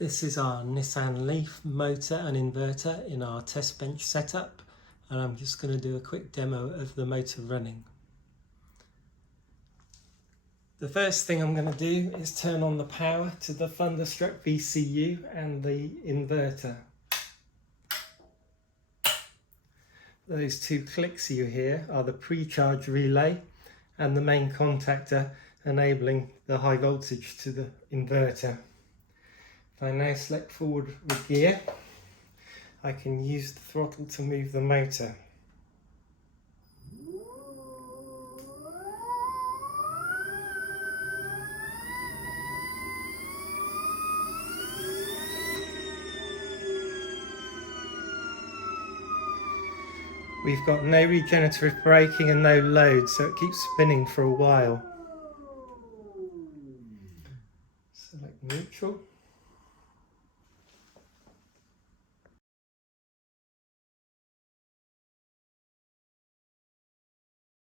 This is our Nissan Leaf motor and inverter in our test bench setup, and I'm just going to do a quick demo of the motor running. The first thing I'm going to do is turn on the power to the Thunderstruck VCU and the inverter. Those two clicks you hear are the pre-charge relay and the main contactor enabling the high voltage to the inverter. If I now select forward with gear, I can use the throttle to move the motor. We've got no regenerative braking and no load, so it keeps spinning for a while. Select neutral.